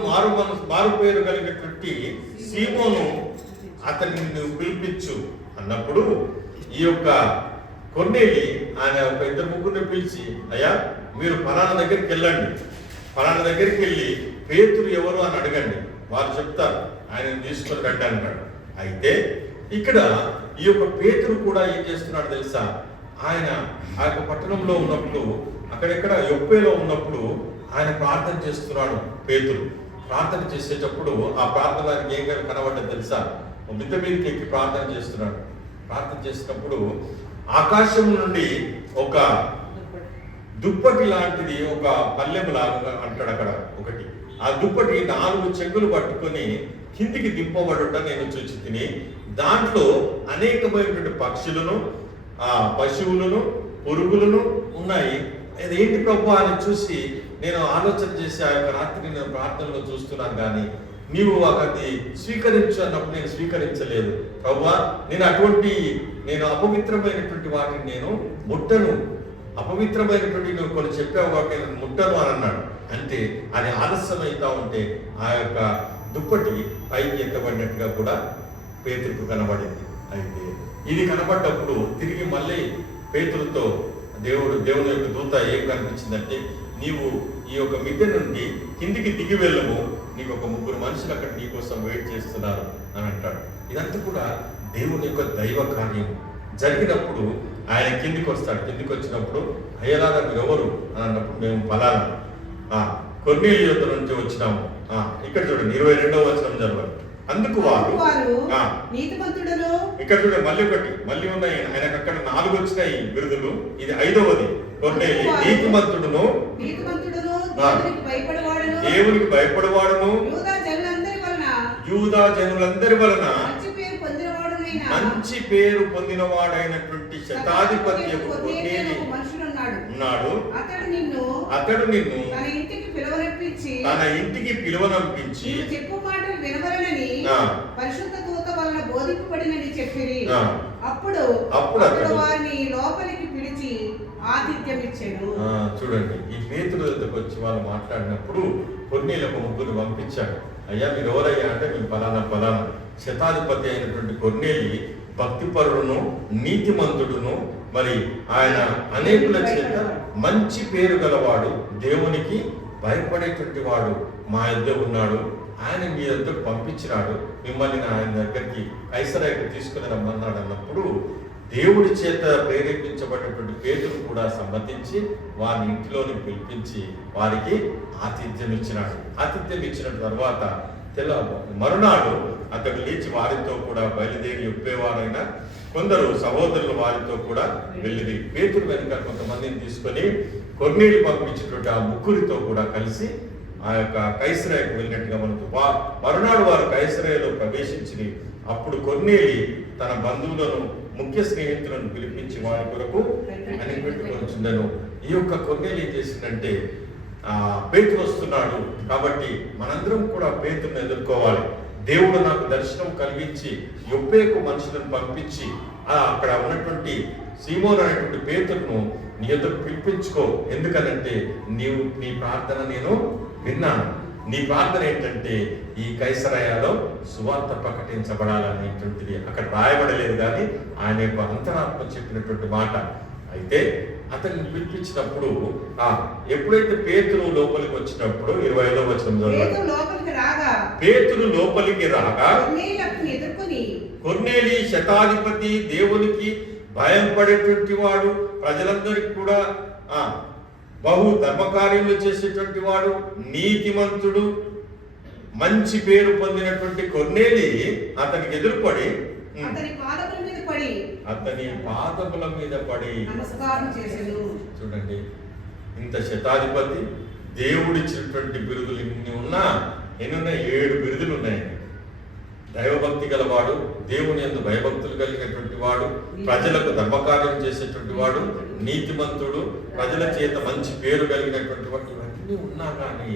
మారు పేరు కలిగినటువంటి సీమోను అతన్ని నువ్వు పిలిపించు అన్నప్పుడు ఈ యొక్క కొర్నేలి ఆయన ఒక 2-3 పిలిచి, అయ్యా మీరు ఫలానా దగ్గరికి వెళ్ళండి, ఫలానా దగ్గరికి వెళ్ళి పేతురు ఎవరు అని అడగండి, వారు చెప్తారు, ఆయన తీసుకొని రండి అంటాడు. అయితే ఇక్కడ ఈ యొక్క పేతురు కూడా ఏం చేస్తున్నాడు తెలుసా? ఆయన ఆ యొక్క పట్టణంలో ఉన్నప్పుడు, అక్కడెక్కడ యొప్పేలో ఉన్నప్పుడు ఆయన ప్రార్థన చేస్తున్నాడు. పేతురు ప్రార్థన చేసేటప్పుడు ఆ ప్రార్థన ఏం కనబడ్డది తెలుసా? మిద్ద మీదకి ఎక్కి ప్రార్థన చేస్తున్నాడు. ప్రార్థన చేసినప్పుడు ఆకాశం నుండి ఒక దుప్పటి లాంటిది, ఒక పల్లెం లాగా అంటాడు అక్కడ ఒకటి, ఆ దుప్పటి 4 చెంగులు పట్టుకొని కిందికి దింపబడుట నేను చూచి తిని దాంట్లో అనేకమైనటువంటి పక్షులను పశువులను పురుగులను ఉన్నాయి. ఏంటి ప్రభు అని చూసి నేను ఆలోచన చేసి ఆ యొక్క రాత్రి నేను ప్రార్థనలో చూస్తున్నాను, కానీ నీవు అది స్వీకరించు అన్నప్పుడు నేను స్వీకరించలేదు ప్రభువా. నేను అపవిత్రమైనటువంటి వాటిని నేను ముట్టను, అపవిత్రమైనటువంటి నువ్వు కొన్ని చెప్పావు కాబట్టి నేను ముట్టను అని అన్నాడు. అంటే అది ఆలస్యం అవుతా ఉంటే ఆ యొక్క దుప్పటి పైకి ఎత్తబడినట్టుగా కూడా పేతురుకు కనబడింది. అయితే ఇది కనబడ్డప్పుడు తిరిగి మళ్ళీ పేతురుతో దేవుని యొక్క దూత ఏం కనిపించిందంటే, నీవు ఈ యొక్క మిద్దె నుండి కిందికి దిగి వెళ్ళము, నీకు ఒక 3 మనుషులు అక్కడ నీ కోసం వెయిట్ చేస్తున్నారు అని అంటాడు. ఇదంతా కూడా దేవుని యొక్క దైవ కార్యం జరిగినప్పుడు ఆయన కిందికి వస్తాడు. కిందికి వచ్చినప్పుడు అయ్యలాగా మీరు ఎవరు అని అన్నప్పుడు మేము ఫలానా కొర్నేలి యొద్ద నుంచి వచ్చినాము. ఇక్కడ చూడండి 22వ వచనం చదవండి. అందుకు వారు నీతిమంతుడును, ఇక్కడ చూడండి మళ్ళీ ఉన్నాయి ఆయనకు అక్కడ 4 వచ్చినాయి బిరుదులు, ఇది 5వది. కొర్నేలి నీతిమంతుడును, దేవునికి భయపడవాడును, యూదా జనులందరి వలన మంచి పేరు పొందినవాడైనటువంటి శతాధిపతి కొర్నేలి ఉన్నాడు. అతడు నిన్ను తన ఇంటికి పిలువనంపించి చెప్పు మాటలు వినవలనని పరిశుద్ధ దూత వలన బోధింపబడినని చెప్పిరి. అప్పుడు అతడు వారిని లోపలికి పిలిచి ఆతిథ్యం ఇచ్చాడు. చూడండి, ఈ పేతురు దగ్గరకు వచ్చి వాళ్ళు మాట్లాడినప్పుడు కొర్నేలి ఒక 3 పంపించాడు. అయ్యా మీరు ఎవరయ్యా అంటే మేము ఫలానా శతాధిపతి అయినటువంటి కొర్నేలి భక్తిపరుడును నీతిమంతుడును, మరి ఆయన అనేకుల చేత మంచి పేరు గలవాడు, దేవునికి భయపడేటువంటి వాడు మా యొద్ద ఉన్నాడు, ఆయన మీ దగ్గరకు పంపించినాడు, మిమ్మల్ని ఆయన దగ్గరికి కైసరయ్యకు తీసుకుని రమ్మన్నాడు అన్నప్పుడు దేవుడి చేత ప్రేరేపించబడినటువంటి పేతురు కూడా సమ్మతించి వారిని ఇంటిలోని పిలిపించి వారికి ఆతిథ్యం ఇచ్చినాడు. ఆతిథ్యం ఇచ్చిన తర్వాత మరునాడు అతడు లేచి వారితో కూడా బయలుదేరి ఒప్పేవారైనా కొందరు సహోదరులు వారితో కూడా వెళ్ళింది. పేతురు వెనుక కొంతమందిని తీసుకొని కొర్నేలి పంపించినటువంటి ఆ 3 కూడా కలిసి ఆ యొక్క కైసరయ్యకు వెళ్ళినట్టుగా మనకు మరునాడు వారు కైసరయ్యలో ప్రవేశించి అప్పుడు కొర్నేలి తన బంధువులను ముఖ్య స్నేహితులను పిలిపించి వారి కొరకు అని పెట్టుకొచ్చిందను. ఈ యొక్క కొర్నేలి ఏం చేసిందంటే పేతురు వస్తున్నాడు కాబట్టి మనందరం కూడా పేతురుని ఎదుర్కోవాలి. దేవుడు నాకు దర్శనం కలిగించి యొప్పేకు మనుషులను పంపించి అక్కడ ఉన్నటువంటి సీమోను అనేటువంటి పేతురును నీ ఎదురు పిలిపించుకో, ఎందుకనంటే నీ ప్రార్థన నేను విన్నాను. నీ ప్రార్థన ఏంటంటే ఈ కైసరయ్యలో సువార్త ప్రకటించబడాలనేటువంటిది అక్కడ రాయబడలేదు, కానీ ఆయన యొక్క అంతరాత్మ చెప్పినటువంటి మాట. అయితే అతన్ని పిలిపించినప్పుడు ఎప్పుడైతే పేతురు లోపలికి వచ్చినప్పుడు 25వ వచనం పేతురు లోపలికి రాగా కొర్నేలి శతాధిపతి, దేవునికి భయం పడేటువంటి వాడు, ప్రజలందరికీ కూడా బహు ధర్మకార్యములు చేసేటువంటి వాడు, నీతిమంతుడు, మంచి పేరు పొందినటువంటి కొర్నేలి అతనికి ఎదురుపడి అతని పాదముల మీద పడి నమస్కారం చేసెను. చూడండి, ఇంత శతాధిపతి, దేవుడిచ్చినటువంటి బిరుదులు ఇన్ని ఉన్నా ఎన్నున్నాయి? 7 బిరుదులు ఉన్నాయి. దైవభక్తి గలవాడు, దేవుని యందు భయభక్తులు కలిగినటువంటి వాడు, ప్రజలకు ధర్మకార్యం చేసేటువంటి వాడు, నీతిమంతుడు, ప్రజల చేత మంచి పేరు కలిగినటువంటి వాడు, ఇవన్నీ ఉన్నా కానీ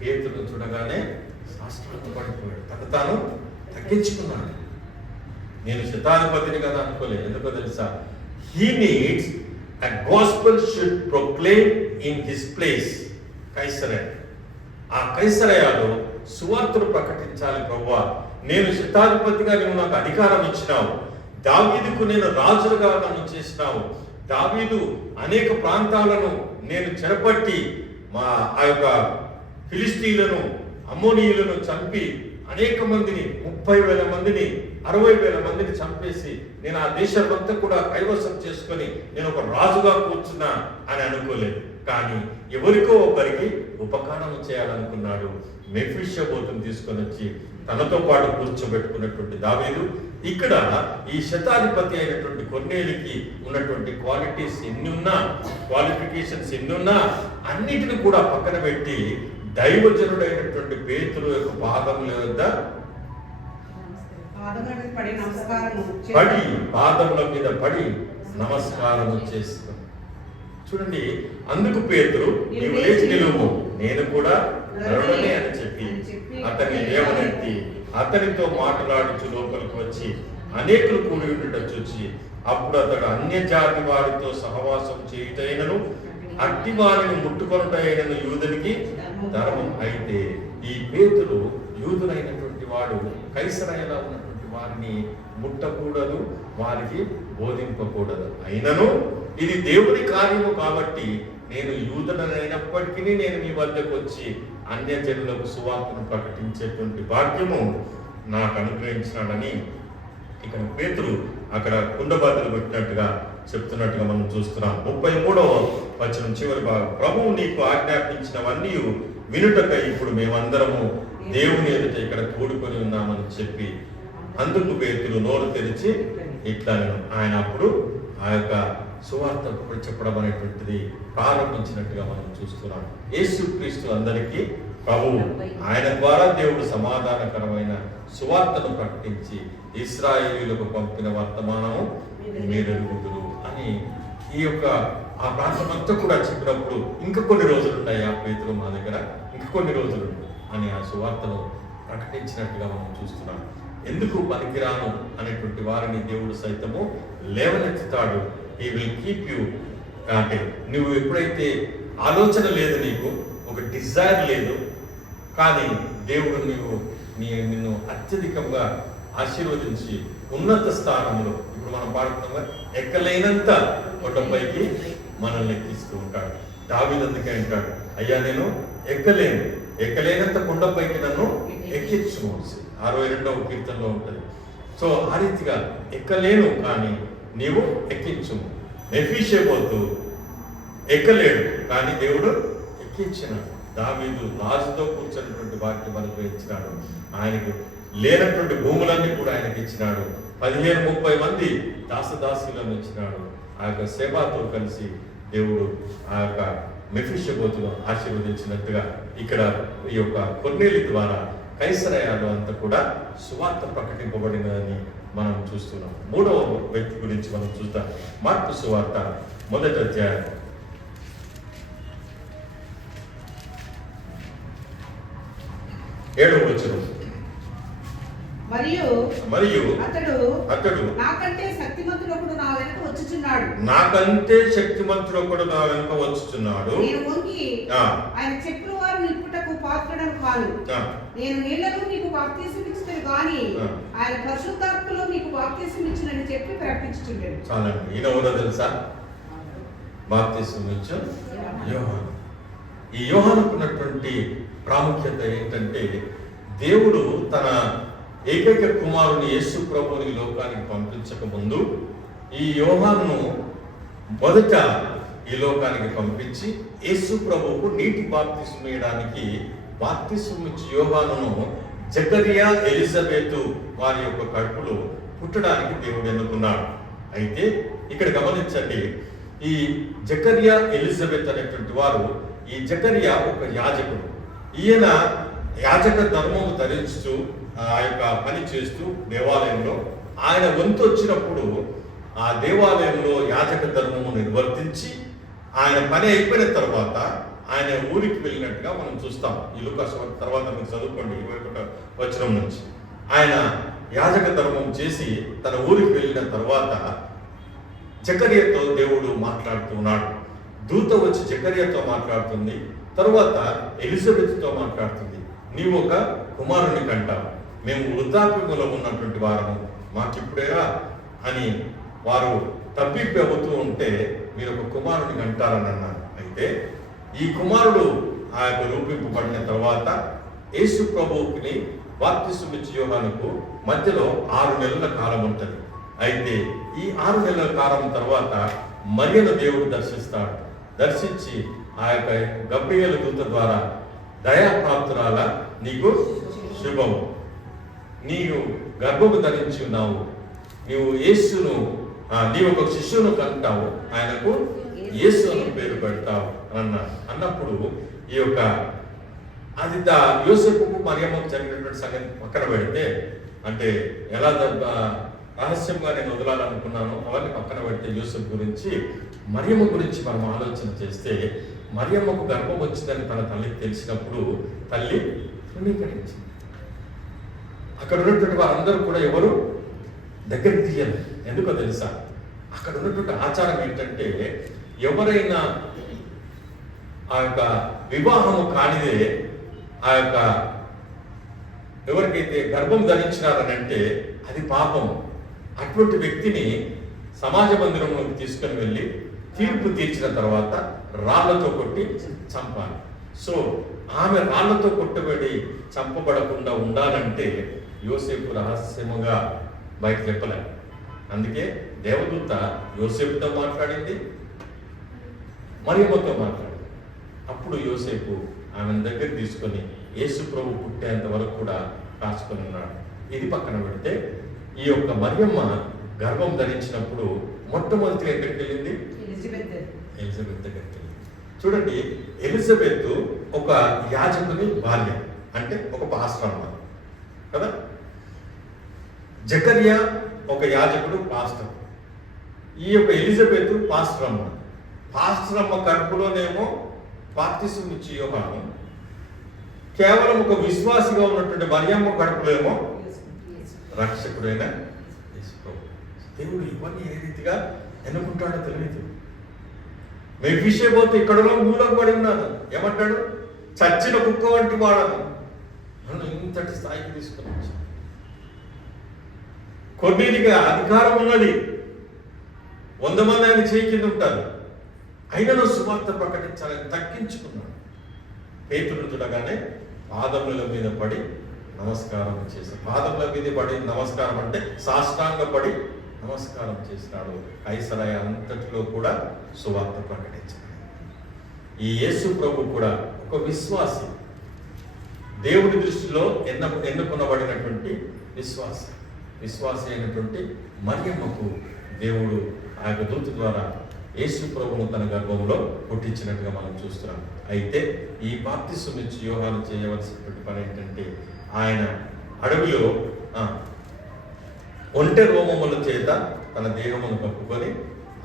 పేతురును చూడగానే సాష్టాంగపడిపోయాడు, తాను తగ్గించుకున్నాడు. నేను శతాధిపతిని కదా అనుకోలేదు. ఎందుకో తెలుసా? He needs a gospel should proclaim in his place. కైసరయ, ఆ కైసరయలో సువార్తను ప్రకటించాలి. ప్రభువా, నేను శతాధిపతిగా నువ్వు నాకు అధికారం ఇచ్చినావు, దావీదుకు నేను రాజులుగా నన్ను చేసినావు, దావీదు అనేక ప్రాంతాలను నేను చెరపట్టి ఆ యొక్క ఫిలిస్తీన్లను, అమ్మోనీయులను చంపి అనేక మందిని 30,000 మందిని 60,000 మందిని చంపేసి నేను ఆ దేశమంతా కూడా కైవసం చేసుకొని నేను ఒక రాజుగా కూర్చున్నా అని అనుకోలేదు. కానీ ఎవరికో ఒకరికి ఉపకారం చేయాలనుకున్నాడు. మెఫీషోబోతును తీసుకొని వచ్చి తనతో పాటు కూర్చోబెట్టుకున్నటువంటి దావీదు ఇక్కడ ఈ శతాధిపతి అయినటువంటి కొర్నేలికి ఉన్నటువంటి క్వాలిటీస్ ఎన్ని ఉన్నా, క్వాలిఫికేషన్స్ ఎన్ని ఉన్నా అన్నిటిని కూడా పక్కన పెట్టి దైవజనుడైనటువంటి పేతురు యొక్క పాదముల వద్ద పాదముల మీద పడి నమస్కారము పడి పాదముల మీద పడి నమస్కారము చేస్తాం. చూడండి, అందుకు పేతురు, నీవు లేచి నిలువు, నేను కూడా నరుడనే అని చెప్పి అతన్ని లేవనెత్తి అతనితో మాట్లాడుచు లోపలికి వచ్చి అనేకులు కూడి ఉండుట చూచి, అప్పుడు అతడు అన్యజాతి వారితో సహవాసం చేయుటైనను అట్టి వారిని ముట్టుకొనుటైనను యూదునికి ధర్మం. అయితే ఈ పేతురు యూదునైనటువంటి వాడు కైసరయలో ఉన్నటువంటి వారిని ముట్టకూడదు, వారికి బోధింపకూడదు. అయినను ఇది దేవుని కార్యము కాబట్టి నేను యూదుడనైనప్పటికీ నేను మీ వద్దకు వచ్చి అన్యజనులకు సువార్తను ప్రకటించేటువంటి భాగ్యము నాకు అనుగ్రహించినాడని ఇక్కడ పేతురు అక్కడ కుండబద్దలు పెట్టినట్టుగా చెప్తున్నట్టుగా మనం చూస్తున్నాం. 33వ వచనం చివరి భాగం, ప్రభువు నీకు ఆజ్ఞాపించినవన్నీ వినుటకై ఇప్పుడు మేమందరము దేవుని ఎదుట ఇక్కడ కూడుకొని ఉన్నామని చెప్పి, అందుకు పేతురు నోరు తెరిచి ఇట్లా ఆయన అప్పుడు ఆ యొక్క సువార్త చెప్పడం అనేటువంటిది ప్రారంభించినట్టుగా మనం చూస్తున్నాం. యేసుక్రీస్తు అందరికీ ప్రభువు, ఆయన ద్వారా దేవుడు సమాధానకరమైన సువార్తను ప్రకటించి ఇశ్రాయేలీయులకు పంపిన వర్తమానము మీరెరుగుదురు అని ఈ యొక్క ఆ ప్రాంతం అంతా కూడా చెప్పినప్పుడు ఇంకా కొన్ని రోజులు ఉన్నాయి ఆ పేతురు మా దగ్గర, ఇంకా కొన్ని రోజులు అని ఆ సువార్తను ప్రకటించినట్టుగా మనం చూస్తున్నాం. ఎందుకు పనికిరాను అనేటువంటి వారిని దేవుడు సైతము లేవనెత్తుతాడు. He will keep you. అంటే నువ్వు ఎప్పుడైతే ఆలోచన లేదు, నీకు ఒక డిజైర్ లేదు, కానీ దేవుడు నిన్ను అత్యధికంగా ఆశీర్వదించి ఉన్నత స్థానంలో, ఇప్పుడు మనం పాడుతున్నాం, ఎక్కలేనంత కొండపైకి మనల్ని ఎక్కిస్తూ ఉంటాడు. దావీదు అందుకే అంటాడు, అయ్యా నేను ఎక్కలేనంత కొండపైకి నన్ను ఎక్కించు. 62వ కీర్తనలో ఉంటుంది. సో ఆ రీతిగా ఎక్కలేను కానీ నీవు ఎక్కించు. మెఫీషేబోతు ఎక్కలేడు కానీ దేవుడు ఎక్కించినాడు. దావీదు రాజుతో కూర్చున్నటువంటి వాక్యం అనుగ్రహించినాడు. ఆయనకు లేనటువంటి భూములన్నీ కూడా ఆయనకి ఇచ్చినాడు. 15-30 మంది దాసదాసీలను ఇచ్చినాడు. ఆ యొక్క సేవాతో కలిసి దేవుడు ఆ యొక్క మెఫీషేబోతును ఆశీర్వదించినట్టుగా ఇక్కడ ఈ యొక్క కొర్నేలి ద్వారా కైసరయాలో అంతా కూడా సువార్త ప్రకటింపబడినదని మనం చూస్తున్నాం. 3వ వ్యక్తి గురించి మనం చూద్దాం. మార్కు సువార్త 1వ అధ్యాయం 7వ వచనం. మరియు అతడు నాకంటే శక్తిమంతుడు ఒకడు నా వెనుక వచ్చుచున్నాడు. నేను వంగి ఆయన చెప్పుల వారు నిప్పుటకు పాత్రుడను కాను. నేను నీళ్లలో నీకు బాప్తీసం ఇచ్చుతాను గాని ఆయన పరిశుద్ధాత్మలో నీకు బాప్తీసం ఇచ్చునని చెప్పి ప్రకటించుచుండెను. చాలండి. ఈయన ఎవరో తెలుసా? బాప్తీసం ఇచ్చు యోహాను. ఈ యోహానుకున్నటువంటి ప్రాముఖ్యత ఏంటంటే, దేవుడు తన ఏకైక కుమారుని యేసు ప్రభువుని లోకానికి పంపించక ముందు ఈ యోహానును మొదట ఈ లోకానికి పంపించి యేసు ప్రభువుకు నీటి బాప్తిస్మం ఇవ్వడానికి బాప్తిస్మం ఇచ్చి యోహానును జకరియా ఎలిజబెతు వారి యొక్క కడుపులో పుట్టడానికి దేవుడు ఎన్నుకున్నాడు. అయితే ఇక్కడ గమనించండి, ఈ జకరియా ఎలిజబెత్ అనేటువంటి వారు, ఈ జకరియా ఒక యాజకుడు. ఈయన యాజక ధర్మము ధరిస్తూ ఆ యొక్క పని చేస్తూ దేవాలయంలో ఆయన వంతు వచ్చినప్పుడు ఆ దేవాలయంలో యాజక ధర్మము నిర్వర్తించి ఆయన పని అయిపోయిన తర్వాత ఆయన ఊరికి వెళ్ళినట్టుగా మనం చూస్తాం. ఈ లూకాసు తర్వాత మీరు చదువుకోండి 21వ వచనం నుంచి. ఆయన యాజక ధర్మం చేసి తన ఊరికి వెళ్ళిన తర్వాత జకర్యాతో దేవుడు మాట్లాడుతున్నాడు. దూత వచ్చి జకర్యాతో మాట్లాడుతుంది. తరువాత ఎలిజబెత్తో మాట్లాడుతుంది. నీవు ఒక కుమారుని కంటావు, మేము వృద్ధాప్యములో ఉన్నటువంటి వారము, మాకిప్పుడేరా అని వారు తప్పిపోతూ ఉంటే మీరు ఒక కుమారుని కంటారని అన్నారు. అయితే ఈ కుమారుడు ఆ యొక్క రూపింపబడిన తర్వాత యేసు ప్రభువుకి బాప్తిస్మం ఇచ్చే యోహానుకు మధ్యలో 6 నెలల కాలం ఉంటుంది. అయితే ఈ 6 నెలల కాలం తర్వాత మరియను దేవుడు దర్శిస్తాడు. దర్శించి ఆ యొక్క గబ్రియేలు దూత ద్వారా దయాప్రాప్తురాల నీకు శుభము, నీవు గర్భము ధరించి ఉన్నావు, నీవు ఒక శిశువును కంటావు, ఆయనకు యేసు అని పేరు పెడతావు అన్నప్పుడు ఈ యొక్క అది యోసేపుకు మరియమ్మకు జరిగినటువంటి సంగతి పక్కన పెడితే, అంటే ఎలా రహస్యంగా నేను వదలాలనుకున్నాను అవన్నీ పక్కన పెడితే, యోసేపు గురించి మరియమ్మ గురించి మనం ఆలోచన చేస్తే, మరియమ్మకు గర్భం వచ్చిందని తన తల్లికి తెలిసినప్పుడు తల్లి తృణీకరించింది. అక్కడ ఉన్నటువంటి వారందరూ కూడా ఎవరు దగ్గరికి తీయరు. ఎందుకో తెలుసా? అక్కడ ఉన్నటువంటి ఆచారం ఏంటంటే, ఎవరైనా ఆ యొక్క వివాహము కానిదే ఆ యొక్క ఎవరికైతే గర్భం ధరించినారని అంటే అది పాపం. అటువంటి వ్యక్తిని సమాజ మందిరంలోకి తీసుకొని వెళ్ళి తీర్పు తీర్చిన తర్వాత రాళ్లతో కొట్టి చంపాలి. సో ఆమె రాళ్లతో కొట్టబడి చంపబడకుండా ఉండాలంటే యోసేపు రహస్యముగా బయట చెప్పలే. అందుకే దేవదూత యోసేపుతో మాట్లాడింది, మరియమ్మతో మాట్లాడింది. అప్పుడు యోసేపు ఆమెను దగ్గర తీసుకొని యేసు ప్రభు పుట్టేంత వరకు కూడా కాచుకొని ఉన్నాడు. ఇది పక్కన పెడితే, ఈ యొక్క మరియమ్మ గర్భం ధరించినప్పుడు మొట్టమొదటిగా ఎక్కడికి వెళ్ళింది? ఎలిజబెత్ దగ్గరికి వెళ్ళింది. చూడండి, ఎలిజబెత్ ఒక యాజకుని భార్య, అంటే ఒక పాస్టర్ కదా. జకర్యా ఒక యాజకుడు, పాస్టర్. ఈ యొక్క ఎలిజబెత్ పాస్టర్ అమ్మ. పాస్టర్ అమ్మ కడుపులోనేమో బాప్తిసం ఇచ్చి యోహాను, కేవలం ఒక విశ్వాసిగా ఉన్నటువంటి మరియమ్మ కడుపులేమో రక్షకుడైన యేసు ప్రభు. దేవుడు ఇవన్నీ ఏ రీతిగా ఎన్నుకుంటాడో తెలియదు. మెఫీషేబోతు ఇక్కడలో మూలకు పడి ఉన్నాను, ఏమంటాడు? చచ్చిన కుక్క వంటి వాడను, నన్ను ఇంతటి స్థాయికి తీసుకుని వచ్చాను. కొన్నిటిగా అధికారం ఉన్నది, 100 మంది ఆయన చేయి కింద ఉంటారు, అయినను సువార్త ప్రకటించాలని తగ్గించుకున్నాడు. పేతురును చూడగానే పాదముల మీద పడి నమస్కారం చేసి, పాదముల మీద పడి నమస్కారం అంటే సాష్టాంగపడి నమస్కారం చేసినాడు. కైసరయ అంతటిలో కూడా సువార్త ప్రకటించాడు. ఈ యేసు ప్రభు కూడా ఒక విశ్వాసి, దేవుడి దృష్టిలో ఎన్నుకొనబడినటువంటి విశ్వాసి అయినటువంటి మరియమ్మకు దేవుడు ఆ యొక్క దూత ద్వారా యేసు ప్రభువును తన గర్భంలో పుట్టించినట్టుగా మనం చూస్తున్నాం. అయితే ఈ బాప్తిసం ఇచ్చి యోహాను చేయవలసినటువంటి పని ఏంటంటే, ఆయన అడవిలో ఒంటె రోమముల చేత తన దేహమును కప్పుకొని,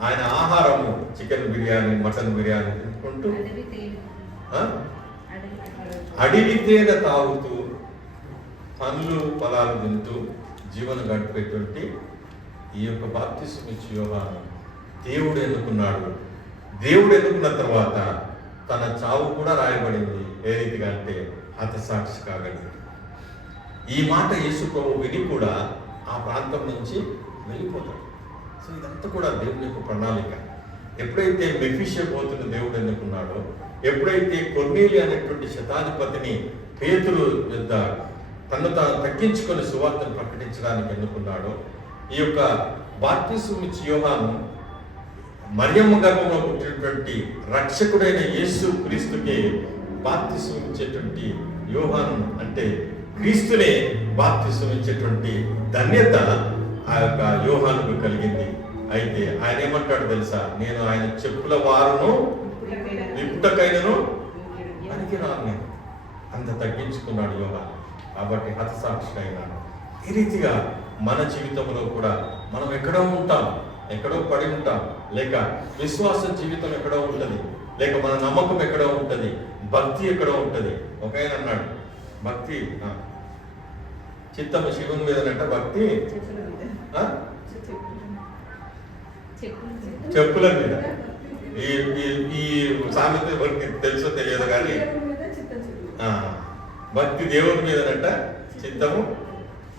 ఆయన ఆహారము చికెన్ బిర్యానీ, మటన్ బిర్యానీ తింటుకుంటూ, అడవి తేనె తాగుతూ, పండ్లు ఫలాలు తింటూ జీవనం గడిపేటువంటి ఈ యొక్క బాప్తిసం ఇచ్చి యోహాను దేవుడు ఎన్నుకున్నాడు. దేవుడు ఎన్నుకున్న తర్వాత తన చావు కూడా రాయబడింది. ఏ రీతిగా అంటే హతసాక్షి కాగలిగింది. ఈ మాట యేసు ప్రభు విని కూడా ఆ ప్రాంతం నుంచి వెళ్ళిపోతాడు. సో ఇదంతా కూడా దేవుని యొక్క ప్రణాళిక. ఎప్పుడైతే మెఫీషేబోతును దేవుడు ఎన్నుకున్నాడో, ఎప్పుడైతే కొర్నేలి అనేటువంటి శతాధిపతిని పేతురు యొద్ద తను తాను తగ్గించుకొని సువార్తను ప్రకటించడానికి ఎన్నుకున్నాడో, ఈ యొక్క బాప్తిసం ఇచ్చి యోహాను మరియమ్మ గర్భంలో పుట్టినటువంటి రక్షకుడైన యేసు క్రీస్తుకి బాప్తిసం ఇచ్చేటువంటి యోహాను, అంటే క్రీస్తునే బాప్తిసం ఇచ్చేటువంటి ధన్యత ఆ యొక్క యోహానుకు కలిగింది. అయితే ఆయన ఏమంటాడు తెలుసా? నేను ఆయన చెప్పుల వారును విప్పుటకైనను పనికిరాను, నేను అంత తగ్గించుకున్నాడు యోహాను. కాబట్టి హతసాక్షి అయినాడు. ఈ రీతిగా మన జీవితంలో కూడా మనం ఎక్కడో ఉంటాం, ఎక్కడో పడి ఉంటాం, లేక విశ్వాస జీవితం ఎక్కడో ఉంటుంది, లేక మన నమ్మకం ఎక్కడో ఉంటుంది, భక్తి ఎక్కడో ఉంటుంది. ఒక ఆయన అన్నాడు, భక్తి చిత్తము శివుని మీదనంట, భక్తి చెప్పుల మీద. ఈ సామెత ఎవరికి తెలుసో తెలియదు కానీ భక్తి దేవుని మీదనంట, చిత్తము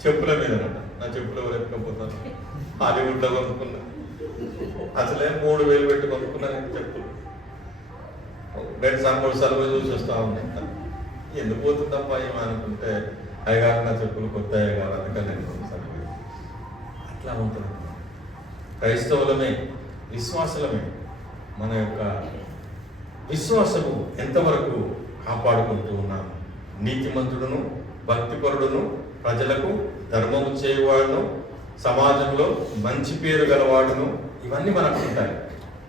చెప్పుల మీదనంట. నా చెప్పులు ఎవరు ఎత్తుకపోతాను? హాలీవుడ్లో కొనుక్కున్నా, అసలే 3000 పెట్టి కొనుక్కున్నాను చెప్పులు. 2-3 సార్లు చూసి వస్తా ఉన్నాయి. ఎందుకు పోతుందమ్మా ఏమో అనుకుంటే, అయ్యగారు నా చెప్పులు కొత్త అయ్యగారు, అందుకని నేను కొన్నిసార్లు అట్లా ఉంటుంది. క్రైస్తవులమే, విశ్వాసులమే మన యొక్క విశ్వాసము ఎంతవరకు కాపాడుకుంటూ ఉన్నాము. నీతిమంతుడును, భక్తిపరుడును, ప్రజలకు ధర్మము చేయవాడును, సమాజంలో మంచి పేరు గలవాడును, ఇవన్నీ మనకు ఉంటాయి.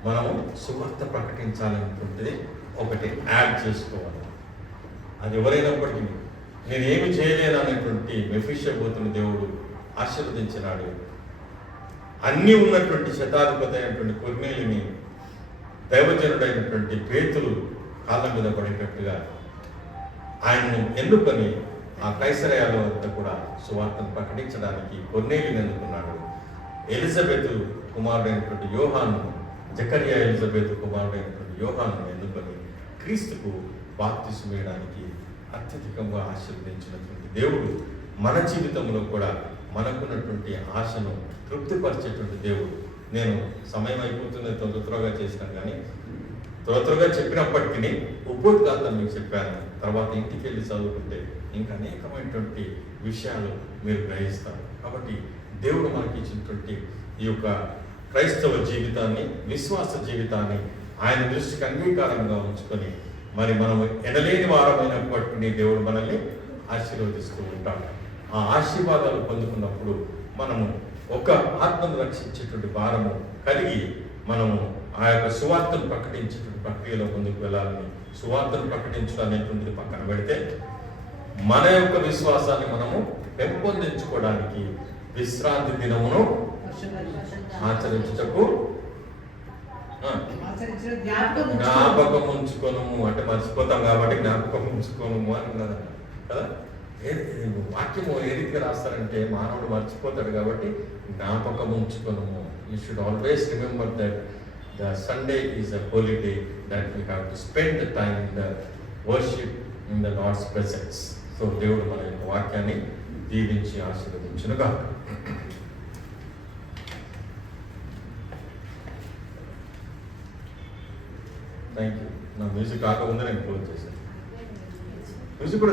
మనము సువార్త ప్రకటించాలనుకుంటే ఒకటి యాడ్ చేసుకోవాలి. అది ఎవరైనప్పటికీ నేనేమి చేయలేను అనేటువంటి మెఫీషోబెతుని దేవుడు ఆశీర్వదించినాడు. అన్నీ ఉన్నటువంటి శతాధిపతి అయినటువంటి కొర్నేలిని దైవజనుడైనటువంటి పేతురు కాళ్ళ మీద పడేటట్టుగా ఆయన్ను ఎన్నుకొని ఆ కైసరయాలో అంతా కూడా సువార్తను ప్రకటించడానికి కొర్నేలిని ఎన్నుకున్నాడు. ఎలిజబెత్ కుమారుడైనటువంటి యోహాను, జకరియా ఎలిజబెత్ కుమారుడైనటువంటి యోహాను ఎన్నుకొని క్రీస్తుకు బాప్తిసం వేయడానికి అత్యధికంగా ఆశీర్వదించినటువంటి దేవుడు మన జీవితంలో కూడా మనకున్నటువంటి ఆశను తృప్తిపరిచేటువంటి దేవుడు. నేను సమయం అయిపోతుంది త్వరగా చేసినాను, కానీ త్వరగా చెప్పినప్పటికీ ఉపోద్ఘాతం మీకు చెప్పాను. తర్వాత ఇంటికి వెళ్ళి చదువుకుంటే ఇంకా అనేకమైనటువంటి విషయాలు మీరు గ్రహిస్తారు. కాబట్టి దేవుడు మనకి ఇచ్చినటువంటి ఈ యొక్క క్రైస్తవ జీవితాన్ని, విశ్వాస జీవితాన్ని ఆయన దృష్టికి అంగీకారంగా ఉంచుకొని మరి మనం ఎనలేని వారమైనప్పటికీ దేవుడు మనల్ని ఆశీర్వదిస్తూ ఉంటాడు. ఆ ఆశీర్వాదాలు పొందుకున్నప్పుడు మనము ఒక ఆత్మను రక్షించేటువంటి భారము కలిగి మనము ఆ యొక్క సువార్తను ప్రకటించేటువంటి ప్రక్రియలో ముందుకు వెళ్ళాలని, సువార్తను ప్రకటించడం అనేటువంటిది పక్కన పెడితే మన యొక్క విశ్వాసాన్ని మనము పెంపొందించుకోవడానికి విశ్రాంతి దినమును ఆచరించుటకు జ్ఞాపకం ఉంచుకోను అంటే మర్చిపోతాం కాబట్టి జ్ఞాపకం ఉంచుకోను అని కదా. వాక్యము ఏ రీతిగా రాస్తారంటే మానవుడు మర్చిపోతాడు కాబట్టి జ్ఞాపకం ఉంచుకోను. You should always remember that the Sunday is a holy day, that we have to spend the time in the worship in the Lord's presence. So దేవుడు మన యొక్క వాక్యాన్ని దీవించి ఆశీర్వదించునుగా. Thank you. నా మ్యూజిక్ కాకముందే నేను క్లోజ్ చేశాను. మ్యూజిక్ కూడా